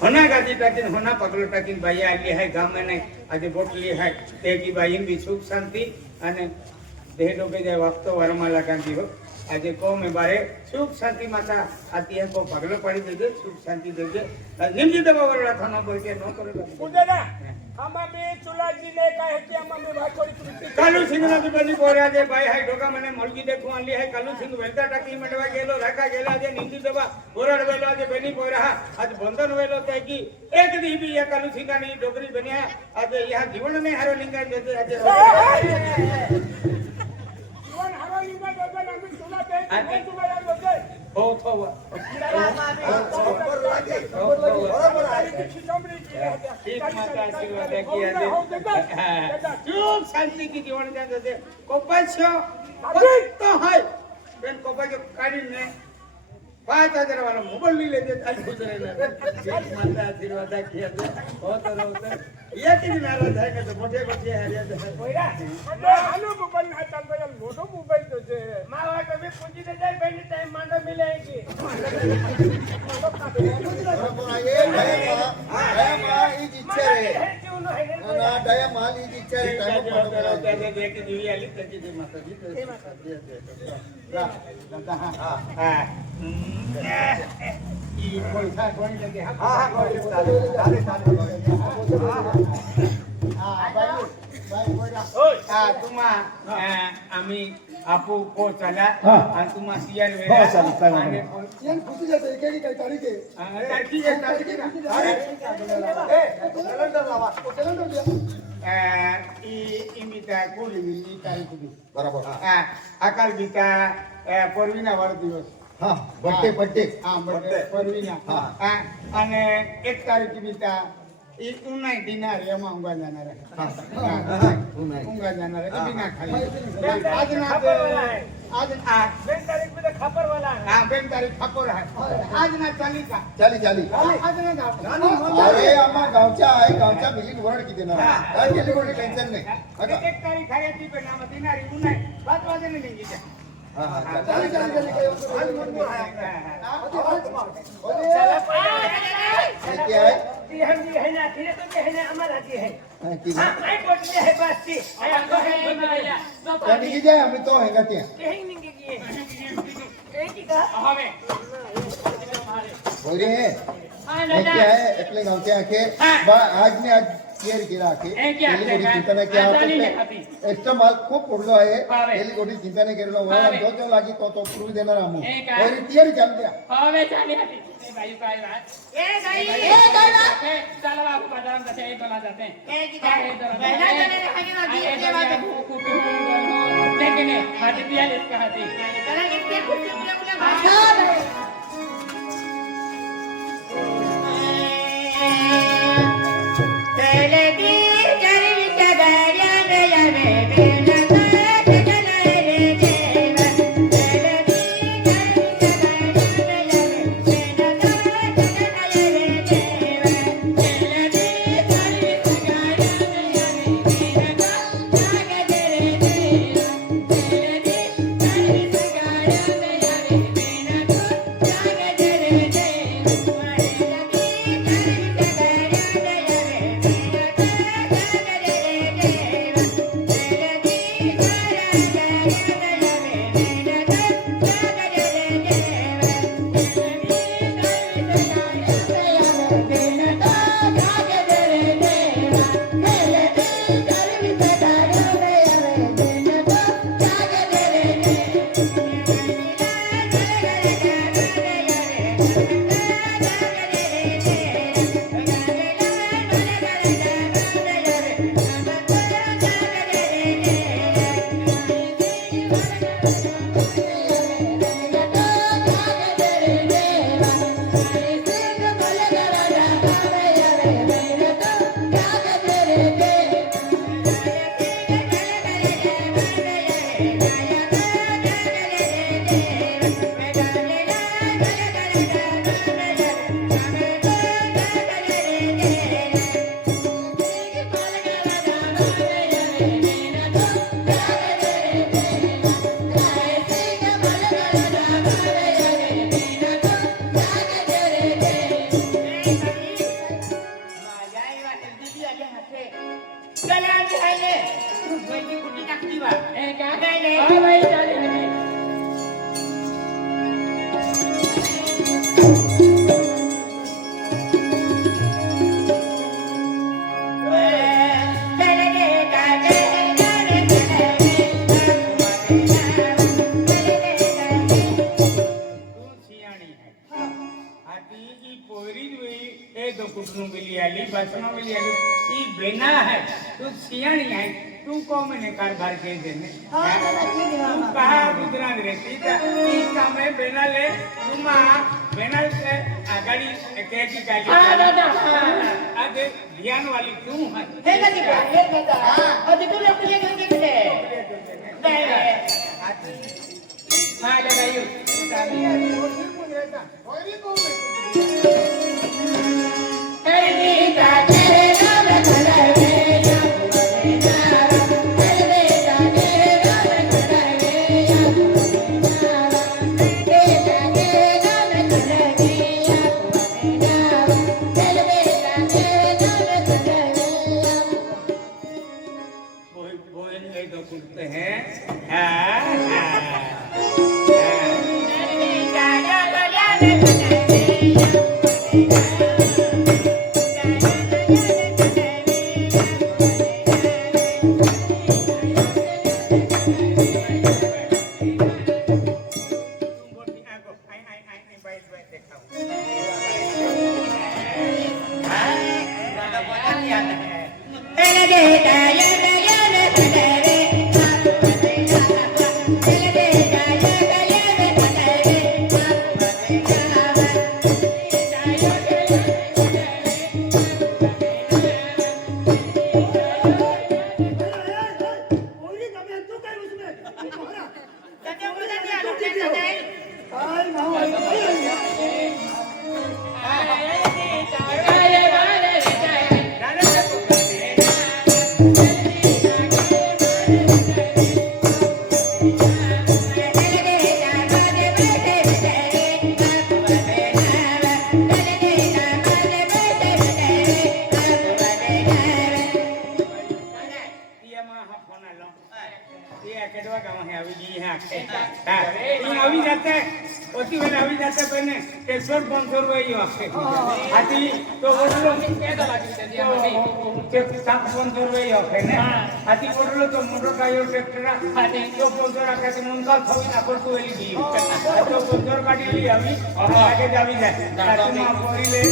હના ગાદી ટાકીને હના પગલો ટાકીને ભાઈ આલી હાય ગામે ને આજે બોટલી હાય. તે કી ભાઈ એમ બી સુખ શાંતિ અને દેહ ડોબે જાય વાગતો વરમાલા કાંતિ હો. આજે કહો મેં બારે સુખ શાંતિ માતા આતી હે કો પગલો પડી દેજો સુખ શાંતિ દેજો. નિમજી દબાવ વરડા થાનો બોલ કે નો કરો પૂજા આમાં બે ચુલાજીને કાંઈ હતી આમાં બે વાછોડી કૃતિ કાલુ સિંહ ના બધી બોર્યા છે ભાઈ હાય ઢોકા મને મળગી દેખું આલી હાય કાલુ સિંહ વેલતા ટાકી મંડવા ગયેલો રાખા ગયેલા છે નિંદી દબા બોરાડ વેલો આજે બેની બોરા આજ બંધન વેલો તે કી એક દી બી યા કાલુ સિંહની ડોકરી બન્યા આજે યા જીવન ને હારો નિંગા જતે આજે જીવન હારો લીંગા ડોગન અમે ચુલા બે જી શાંતિ કી જીવન જાતે છે હાય બેન કાઢીને પાંચ હજાર વાળો મોબાઈલ લઈ લેજે આજ ગુજરે માતા આશીર્વાદ રાખી આજે ಏಕಿನ ಮ್ಯಾರೇಜ್ ಹೇಗೆ ಮೊಟ್ಟೆ ಕೊಟ್ಟಿ હાલો મોબાઈલ ના ચાલતો યાર મોટો મોબાઈલ તો છે. મારા તમે પૂછીને જાય બેન ટાઈમ માંડો મિલે કે દયામાલ ઈ ઈચ્છા રે. ના દયામાલ ઈ ઈચ્છા રે. ટાઈમ માંડો મિલે કે દેવી આલી તજી દે માતાજી એક તારીખ બીતા ઈ ઉનાઈ દિનાર એમાં ઊંઘા જાનાર હા. હા ઉનાઈ. ઊંઘા જાનાર એ બી ના બેન ખાલી તારીખ આજના ખાપર વાળા હે. આજ આ બેન તારીખ બે ખાપર વાળા હે. હા બેન તારીખ ઠાકોર મિલી વરડ કીધે ટેન્શન નહીં. હા. હા ચાલી ચાલી ચાલી. કી કા હવે. બોલી હે એ કે આય એટલે ગાવચા આખે આજ ને આજ કેર કેરા આખે એ કે આખે, પેલી ગોડી ચિંતા ને. એક્સ્ટ્રા માલ ખૂબ પડલો પેલી ગોડી ચિંતા કરેલો ભાવે. જો જો લાગી તો તો પ્રૂવ દેનાર આમુ એ ઓરી તિયરી ચાલ ગયા હવે ચાલી હતી जाते बाई पाय वाट ए गाई ए गाई वाट चला बाप बाजार जाते. ए दोला जाते ए की जाते बहना जाने ने खाने वाली ये बात कुटुंब लेकिन हाथी पिया लेकर हाथी चला इतने कुछ ઈ બેના હે. તું સિયાણી હે તું કોમ ને કારભાર કે દે ને. તું કહા ગુજરાત તા ઈ કામે બેના લે તુમા બેના લે આગાડી કહેતી કાલી હા દાદા હા. આ દે ધ્યાન વાલી તું હે. હે બા હે દાદા હજી તું લોકો જે કહે છે. નહીં હા દાદા યુ બોલ બોલ એ તો કુટતે હે હા હા આવી એકસો પાંચસો રૂપિયા આપશે આથી તો ઓટલો કે સાત પાંચસો રૂપિયા આપે ને આથી ઓટલો તો મોટો કાયો ટ્રેક્ટર આથી તો પાંચસો રાખે તો મુંકા થવી ના પડતું એલી દી તો પાંચસો કાઢી લઈ આવી આગે જ આવી જાય સાચુમાં પોરી લે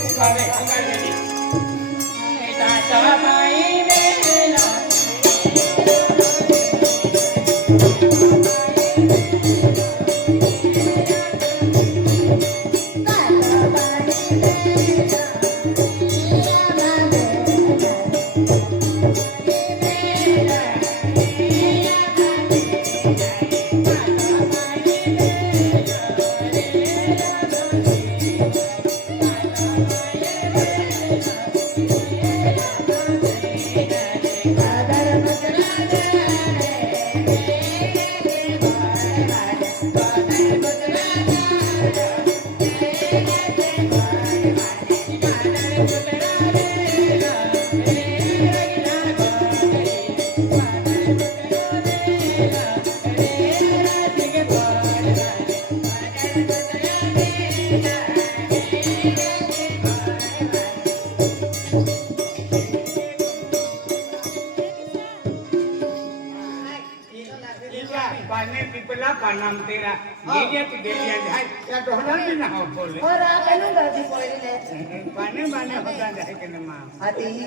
જાય ડોહલા બી ના હો બોલે. પાને બાને હોતા જાય કે માં ઈએ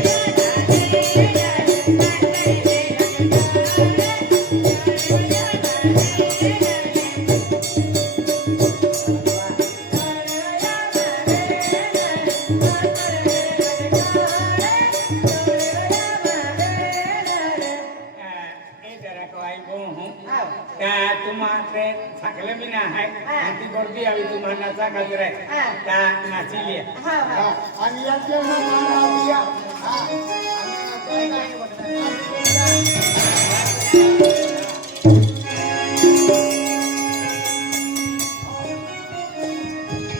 पोरगी आम्ही तुम्हाला खातर आहे त्या नाचिली आणि याचे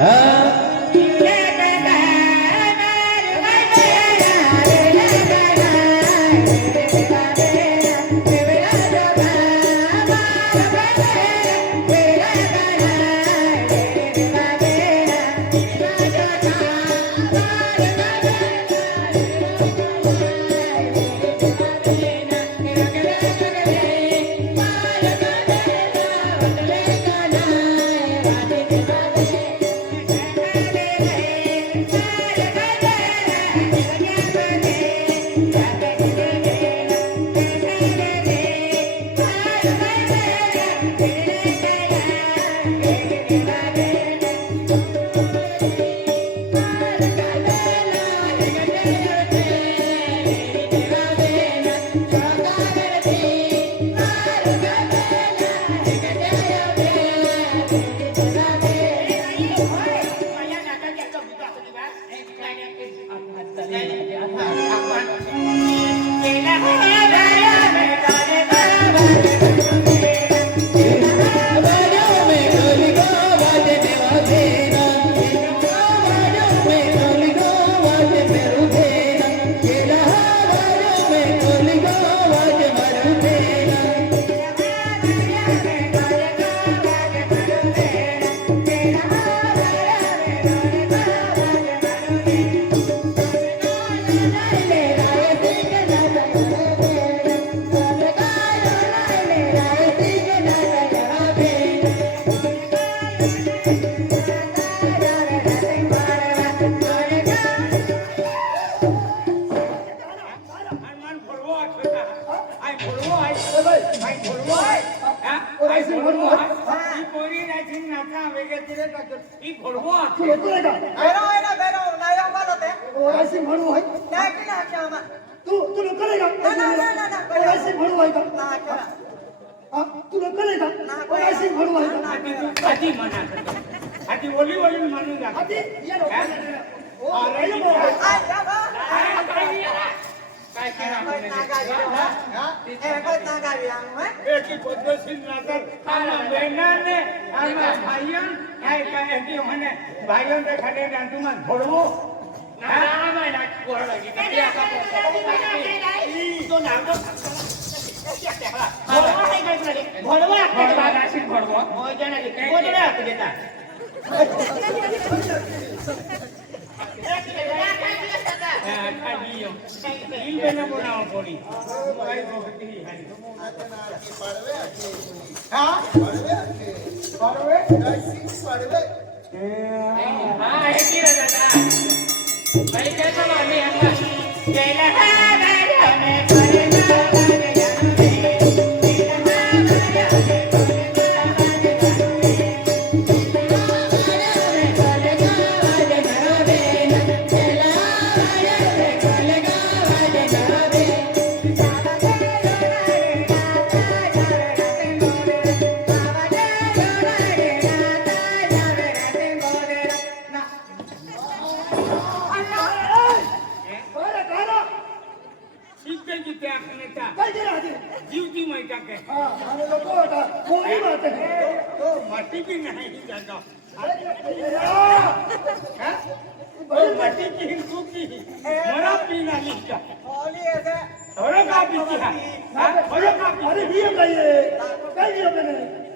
Ah હોય તો ના કરા હા તું લો કરેગા ના ઓરાસી ભણવું હોય તો આજી તું આજી મના કરતો. આજી ઓલી ઓલી માનું જા. આજી યાર હે? ઓ અરે આયો ઈ બો આ જાવા આ કાંઈ નહીં. કાંઈ કહેવા કોઈ મને ના ગાવી હા એ કોઈ ના ગાવી આમ હે એકી આમાં બહેનાને, આમાં ભાઈઓને, આય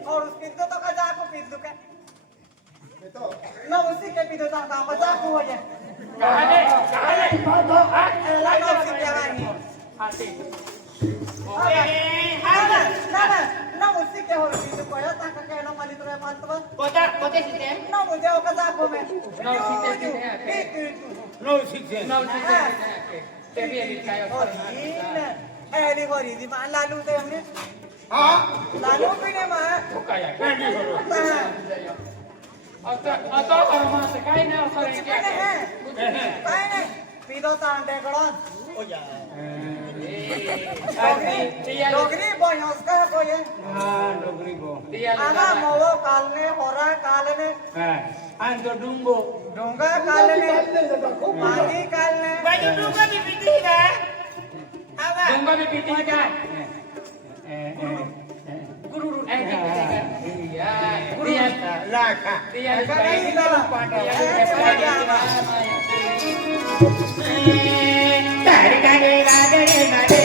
और उसकी तो तो कजा को पीस दो तो ना उसी के पीस दो तो बचा को हो जाए कहां है कहां है बात तो आ लाइव से क्या है हां ठीक લાલુ તો એમને હા. લાલુ પીને માં કાયા તો તો કાઈ ના કરે. કાઈ નહીં. પીધો તાણ ટેકડો ડોગરી કોઈ હા, ડોગરી બહુ. આના મોવો કાલને હોરા કાલને. હા. આ તો ડુંગો. ડુંગા કાલને માની કાલને. Thank you.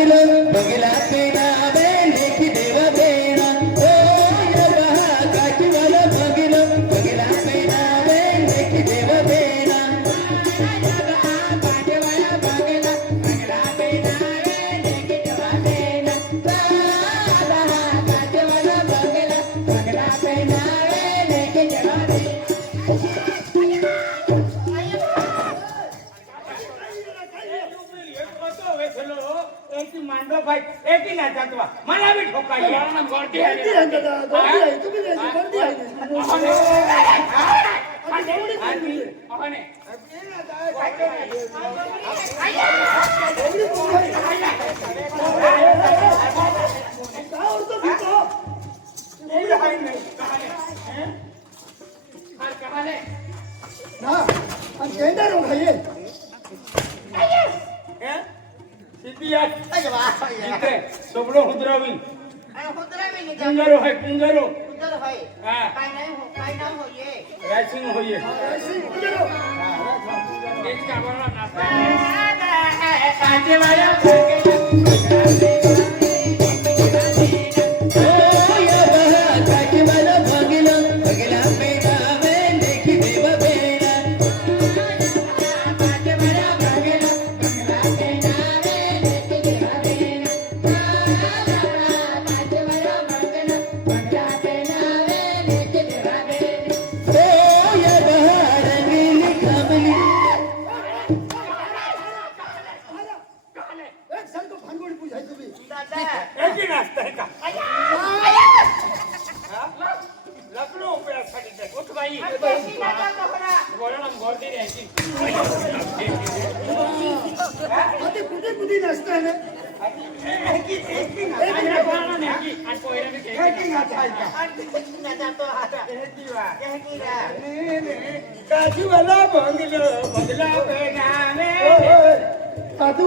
bagila bagila bagila bagila ને છોકરો ઉતરાવી ઉતરાવી ઉતરો ભાઈ ઉતરો ભાઈ હા. કાઈ નહીં રાઈસિંગ હોઈએ. એ જ કામવાળા નાસ્તા આજે વાળા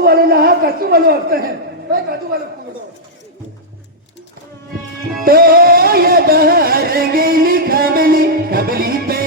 वालों ना हाँ कद्दू वालों हटते हैं भाई कद्दू वालों तो ये बहार गई खबली खबली पे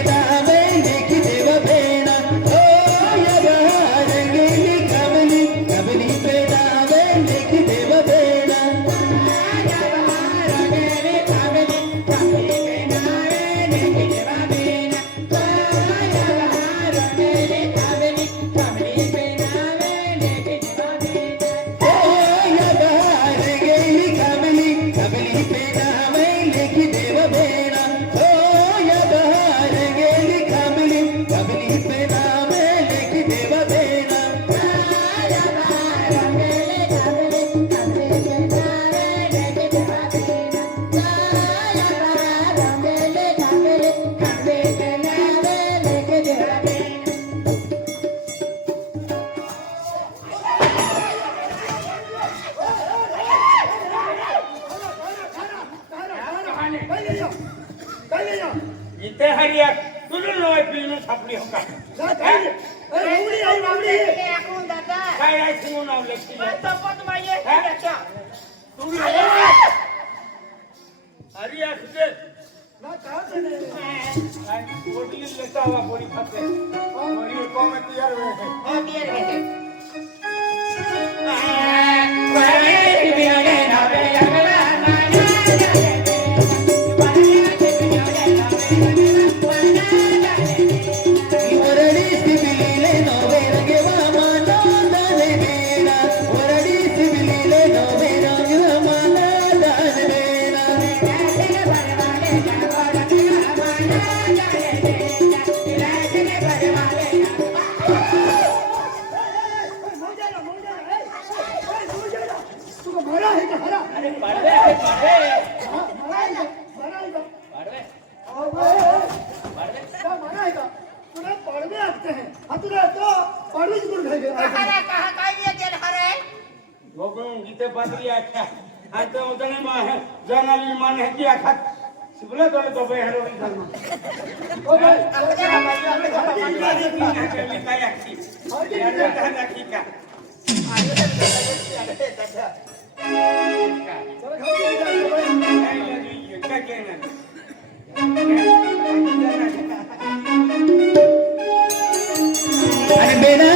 I've been a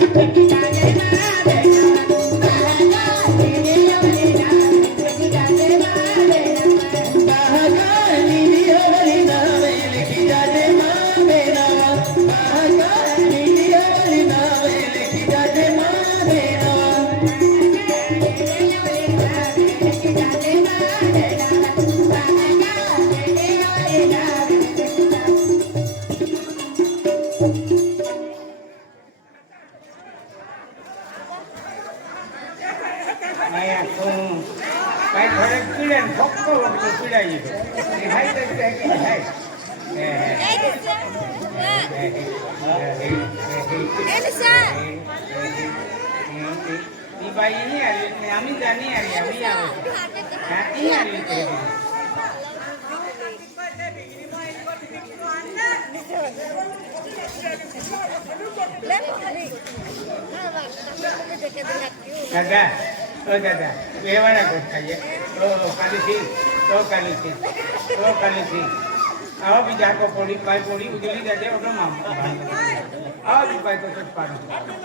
દાદા ઓ દાદા વેવાડા ગોઠાઈએ ઓ કાલીથી તો કાલીથી તો કાલીથી આવો બીજા કો પોડી પાઈ પોડી ઉજલી જાજે ઓટો મામ. આવો બીજા કો ચટ પાડો.